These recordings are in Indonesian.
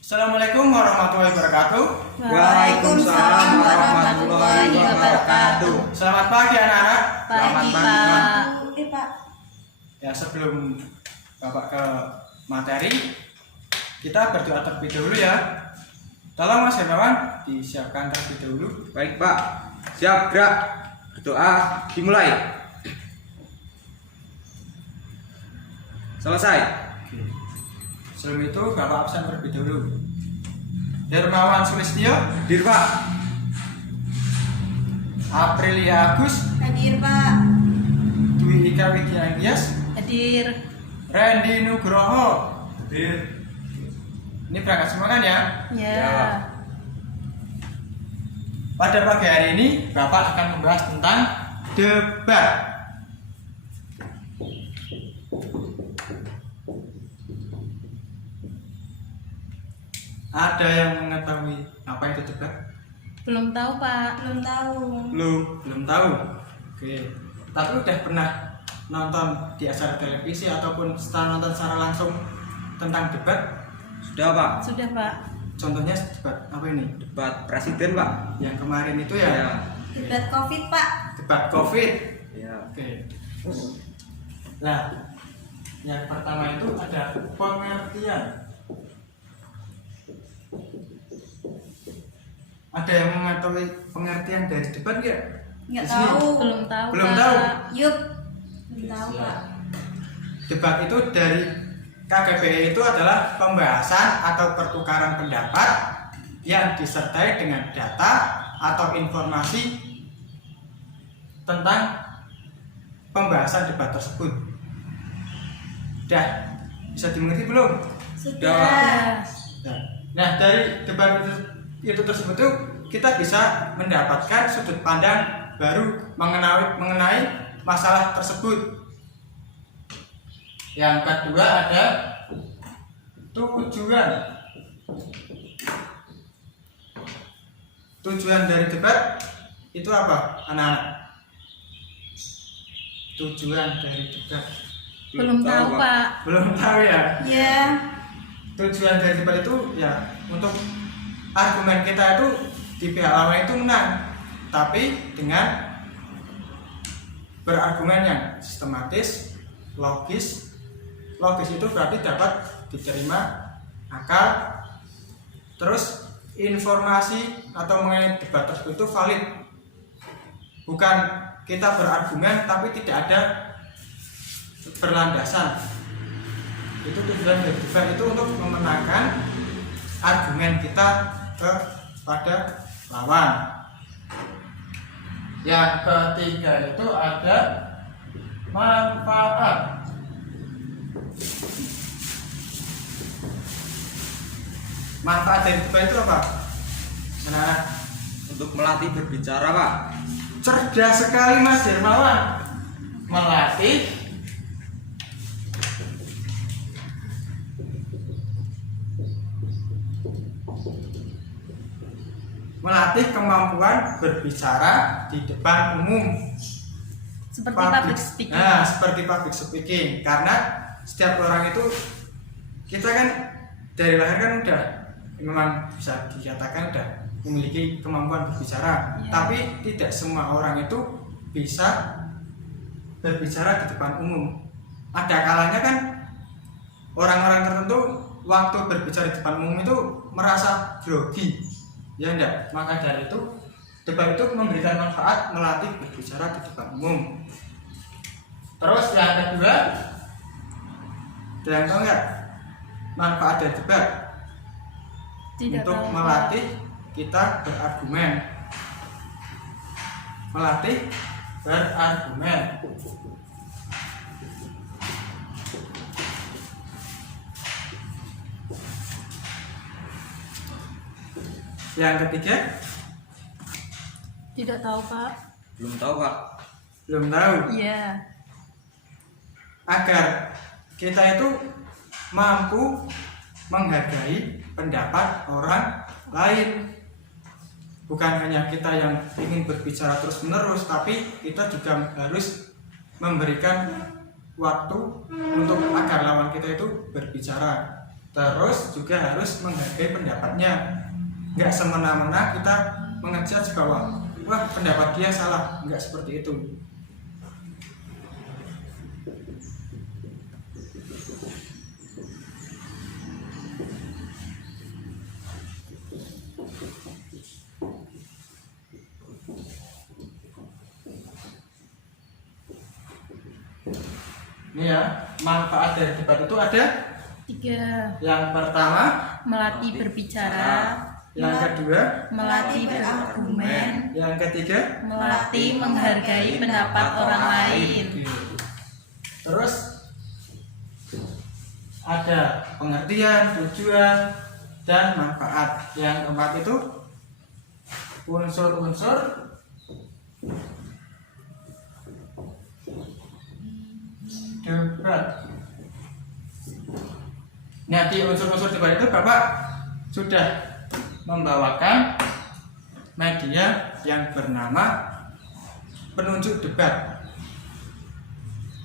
Assalamualaikum warahmatullahi wabarakatuh. Waalaikumsalam warahmatullahi wabarakatuh. Selamat pagi anak-anak. Pagi, Pak. Pak. Ya, sebelum Bapak ke materi, kita berdoa terlebih dahulu ya. Tolong Mas Hermawan disiapkan terlebih dahulu. Baik Pak, siap gerak. Doa dimulai. Selesai. Oke. Sebelum itu Bapak absen terlebih dahulu. Hermawan Sulistyo, Hadir Pak. Aprilia Agus, Hadir, Pak. Dwi Ika Widiantias, Hadir. Randy Nugroho. Hadir. Ini berangkat semua kan ya? Ya. Pada pagi hari ini Bapak akan membahas tentang debat. Ada yang mengetahui apa itu debat? Belum tahu, Pak. Belum tahu. Belum tahu. Oke. Tapi udah pernah nonton di acara televisi ataupun setelah nonton secara langsung tentang debat? Sudah Pak. Sudah, Pak. Contohnya debat apa ini? Debat presiden Pak. Yang kemarin itu ya? Ya. Debat COVID, Pak. Debat COVID. Ya. Oke. Nah, yang pertama itu ada pengertian. Ada yang mengetahui pengertian dari debat nggak? Nggak Di sini? tahu. Belum tahu, Belum Pak. tahu? Yup. Belum tahu, Siap. Pak. Debat itu dari KGBI itu adalah pembahasan atau pertukaran pendapat yang disertai dengan data atau informasi tentang pembahasan debat tersebut. Dah bisa dimengerti belum? Sudah. Nah, dari debat itu tersebut tuh kita bisa mendapatkan sudut pandang baru mengenai masalah tersebut. Yang kedua ada tujuan. Tujuan dari debat itu apa, anak-anak? Tujuan dari debat Belum tahu, Pak. belum tahu ya. Ya. Tujuan dari debat itu ya untuk argumen kita itu di pihak lawan itu menang, tapi dengan berargumen yang sistematis, logis. Logis itu berarti dapat diterima akal. Terus informasi atau mengenai debat tersebut itu valid. Bukan kita berargumen tapi tidak ada berlandasan. Itu tujuan dari debat itu untuk memenangkan argumen kita kepada lawan. Yang ketiga itu ada manfaat. Manfaat dari debat itu apa? Nah, Untuk melatih berbicara Pak. cerdas sekali Mas Hermawan. Melatih kemampuan berbicara di depan umum. Seperti public speaking. Nah, seperti public speaking. Karena setiap orang itu, kita kan dari lahir kan udah memang bisa dikatakan udah memiliki kemampuan berbicara. Ya. Tapi tidak semua orang itu bisa berbicara di depan umum. Ada kalanya kan orang-orang tertentu waktu berbicara di depan umum itu merasa grogi. Ya enggak? Maka dari itu debat itu memberikan manfaat melatih berbicara di depan umum. Terus yang kedua, ada yang tahu nggak manfaat dari debat? Tidak Untuk tahu, Pak. melatih kita berargumen. Melatih berargumen. Yang ketiga, Tidak tahu, Pak. Belum tahu Pak. belum tahu. Iya. Agar kita itu mampu menghargai pendapat orang lain. Bukan hanya kita yang ingin berbicara terus menerus, tapi kita juga harus memberikan waktu untuk agar lawan kita itu berbicara. Terus juga harus menghargai pendapatnya. Nggak semena-mena kita mengejudge bahwa wah pendapat dia salah, nggak seperti itu. Ini ya, manfaat dari debat itu ada 3. yang pertama, Melatih berbicara. yang kedua, Melatih berargumen. yang ketiga. Melatih menghargai pendapat orang lain. Terus ada pengertian, tujuan, dan manfaat. Yang keempat itu unsur-unsur debat. Nah, di unsur-unsur debat itu Bapak sudah membawakan media yang bernama penunjuk debat.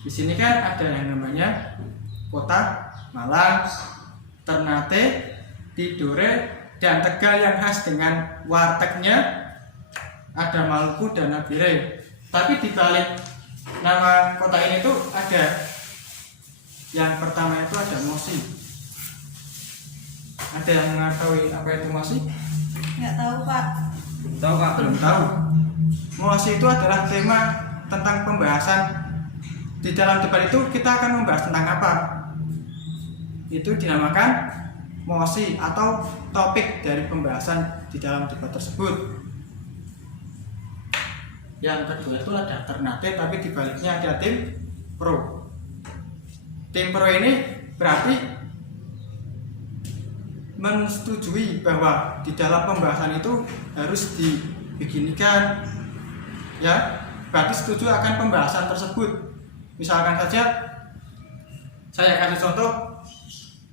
Di sini kan ada yang namanya Kota Malang, Ternate, Tidore, dan Tegal yang khas dengan wartegnya ada Maluku dan Nabire. Tapi di balik nama kota ini tuh ada yang pertama itu ada Mosi. Ada yang mengetahui apa itu Mosi? Nggak tahu Pak. Tahu Kak? Belum tahu. Mosi itu adalah tema tentang pembahasan. Di dalam debat itu kita akan membahas tentang apa? Itu dinamakan mosi atau topik dari pembahasan di dalam debat tersebut. Yang kedua itu ada Ternate, tapi di baliknya ada tim pro. Tim pro ini berarti menyetujui bahwa di dalam pembahasan itu harus dibeginikan, ya, berarti setuju akan pembahasan tersebut. Misalkan saja saya kasih contoh,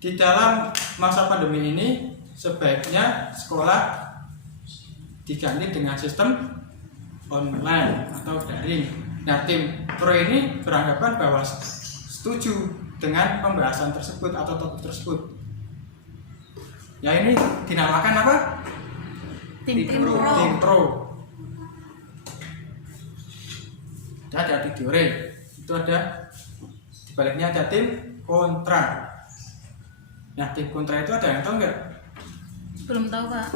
di dalam masa pandemi ini sebaiknya sekolah diganti dengan sistem online atau daring. Nah, tim pro ini beranggapan bahwa setuju dengan pembahasan tersebut atau topik tersebut. Ya, ini dinamakan apa? Tim Tim pro. Tim pro. Dan ada Tidore. Itu ada dibaliknya ada tim kontra. Nah, tim kontra itu ada yang tahu nggak? Belum tahu Pak.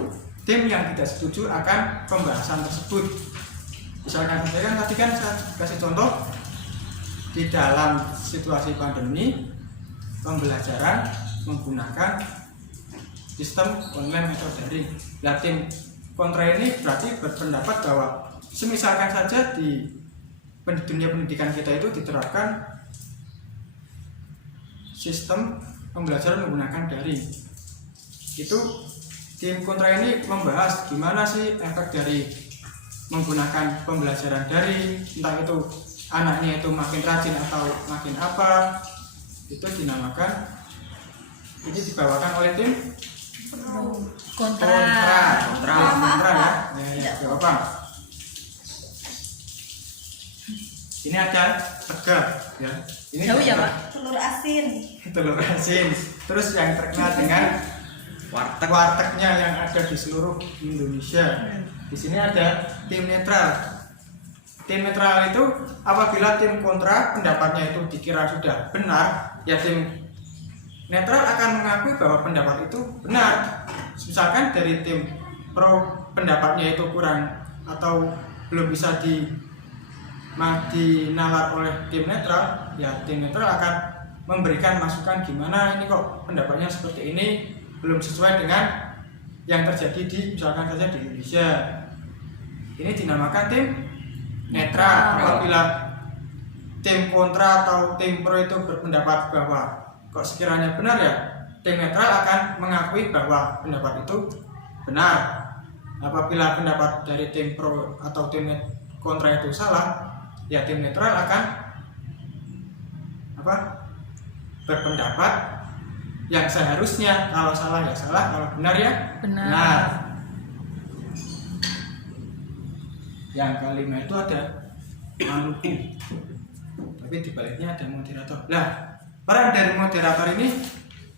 Tim yang tidak setuju akan pembahasan tersebut. Misalkan saya kan tadi kan saya kasih contoh di dalam situasi pandemi pembelajaran menggunakan sistem online atau daring. Nah, tim kontra ini berarti berpendapat bahwa semisalkan saja di dunia pendidikan kita itu diterapkan sistem pembelajaran menggunakan daring. Itu tim kontra ini membahas gimana sih efek dari menggunakan pembelajaran daring, entah itu anaknya itu makin rajin atau makin apa. Itu dinamakan, ini dibawakan oleh tim Kontra. kontra Maaf, ya. Pak. Ya, ya, apa? Ini ada Tegal, ya. Ini Jauh ya, Tegal. Pak? Telur asin. Telur asin. Terus yang terkenal dengan wartegnya yang ada di seluruh Indonesia. Di sini ada tim netral. Tim netral itu apabila tim kontra pendapatnya itu dikira sudah benar, ya tim netral akan mengakui bahwa pendapat itu benar. Misalkan dari tim pro pendapatnya itu kurang atau belum bisa dinalar oleh tim netral, ya tim netral akan memberikan masukan gimana ini kok pendapatnya seperti ini belum sesuai dengan yang terjadi di misalkan saja di Indonesia. Ini dinamakan tim netral. Apabila tim kontra atau tim pro itu berpendapat bahwa kok sekiranya benar, ya tim netral akan mengakui bahwa pendapat itu benar. Apabila pendapat dari tim pro atau tim kontra itu salah, ya tim netral akan berpendapat yang seharusnya, kalau salah ya salah, kalau benar ya Benar. Yang kelima itu ada Maluku, tapi dibaliknya ada moderator. Nah, peran dari moderator ini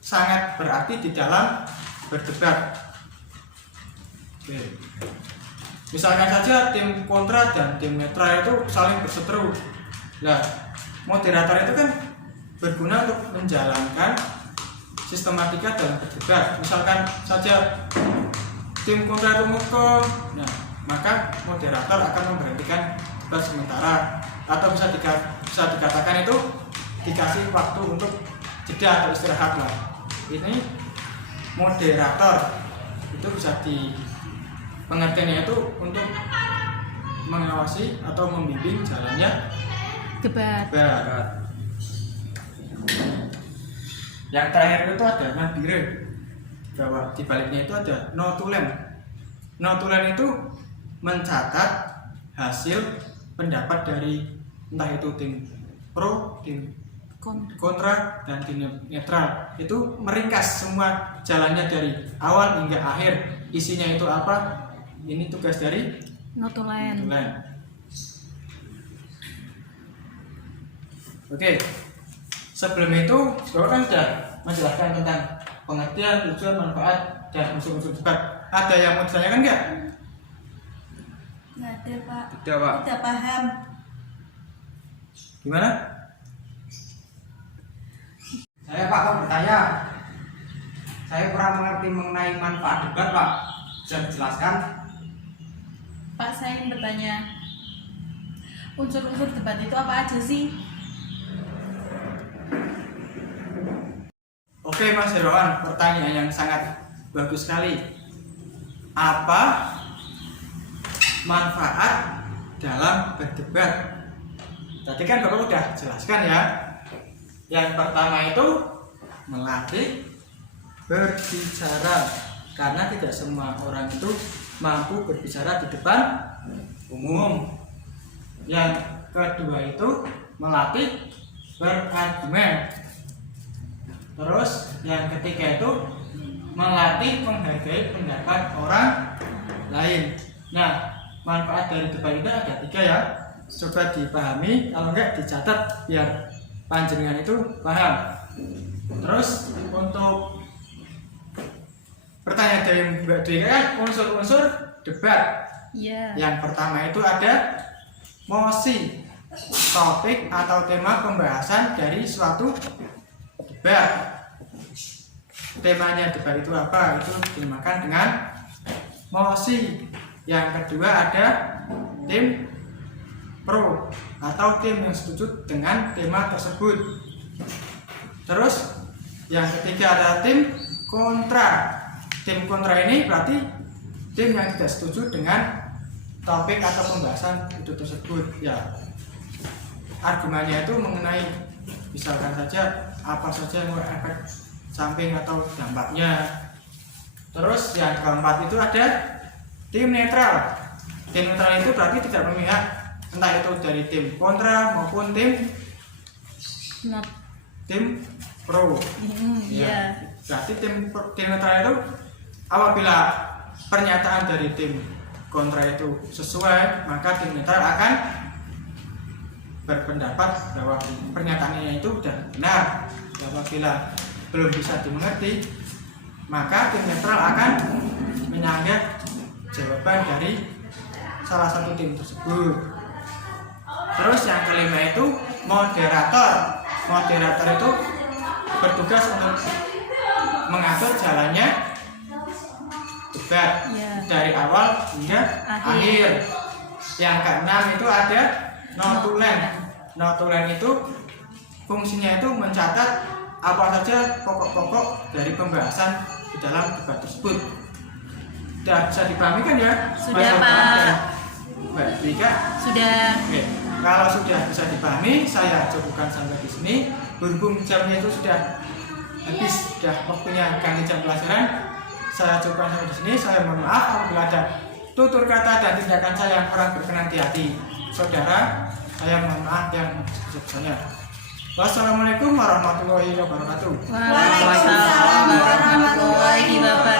sangat berarti di dalam berdebat. Oke. Misalkan saja tim kontra dan tim netral itu saling berseteru. Nah, moderator itu kan berguna untuk menjalankan sistematika dalam berdebat. Misalkan saja tim kontra itu ngomong, nah maka moderator akan memberhentikan debat sementara, atau bisa dikatakan itu dikasih waktu untuk jeda atau istirahat lah. Ini moderator itu bisa di pengertiannya itu untuk mengawasi atau membimbing jalannya Debat. debat. Yang terakhir itu ada nadire, bahwa di baliknya itu ada notulen. Notulen itu mencatat hasil pendapat dari entah itu tim pro, tim kontra, dan tim netral. Itu meringkas semua jalannya dari awal hingga akhir, isinya itu apa. Ini tugas dari Notulen. notulen. Oke, sebelum itu Bapak kan sudah menjelaskan tentang pengertian, tujuan, manfaat, dan unsur-unsur debat. Ada yang mau ditanyakan nggak? Nggak ada Pak. Tidak, Pak. Tidak paham. Gimana? Saya Pak mau bertanya. Saya kurang mengerti mengenai manfaat debat Pak. Bisa dijelaskan? Pak, saya ingin bertanya, unsur-unsur debat itu apa aja sih? Oke Mas Herwan, pertanyaan yang sangat bagus sekali. Apa manfaat dalam berdebat? Tadi kan Bapak udah jelaskan ya. Yang pertama itu melatih berbicara, karena tidak semua orang itu mampu berbicara di depan umum. Yang kedua itu melatih berargumen. Terus yang ketiga itu melatih menghargai pendapat orang lain. Nah, manfaat dari debat itu ada 3 ya. Coba dipahami, kalau enggak dicatat biar panjenengan itu paham. Terus untuk pertanyaan dari Mbak Dwi kan unsur-unsur debat. Iya. Yang pertama itu ada mosi, topik atau tema pembahasan dari suatu debat. Temanya debat itu apa? Itu dinamakan dengan mosi. Yang kedua ada tim pro atau tim yang setuju dengan tema tersebut. Terus yang ketiga ada tim kontra. Tim kontra ini berarti tim yang tidak setuju dengan topik atau pembahasan itu tersebut. Ya, argumennya itu mengenai misalkan saja apa saja yang efek samping atau dampaknya. Terus yang keempat itu ada tim netral. Tim netral itu berarti tidak memihak, entah itu dari tim kontra maupun tim Not. pro. Iya. Berarti tim netral itu apabila pernyataan dari tim kontra itu sesuai, maka tim netral akan berpendapat bahwa pernyataannya itu sudah benar. Apabila belum bisa dimengerti, maka tim netral akan menyanggah jawaban dari salah satu tim tersebut. Terus yang kelima itu moderator. Moderator itu bertugas untuk mengatur jalannya debat dari awal hingga akhir. Yang keenam itu ada notulen. Notulen itu fungsinya itu mencatat apa saja pokok-pokok dari pembahasan di dalam debat tersebut. Sudah bisa dipahami kan ya? Sudah, Mas Pak. dan Mbak Dika? Sudah. Oke. Kalau sudah bisa dipahami, saya cukupkan sampai di sini. Berhubung jamnya itu sudah habis, sudah waktunya ganti jam pelajaran. Saya cukupkan sampai di sini. Saya mohon maaf apabila ada tutur kata dan tindakan saya yang kurang berkenan di hati saudara. Saya mohon maaf yang sebesar-besarnya. Wassalamualaikum warahmatullahi wabarakatuh. Waalaikumsalam warahmatullahi wabarakatuh.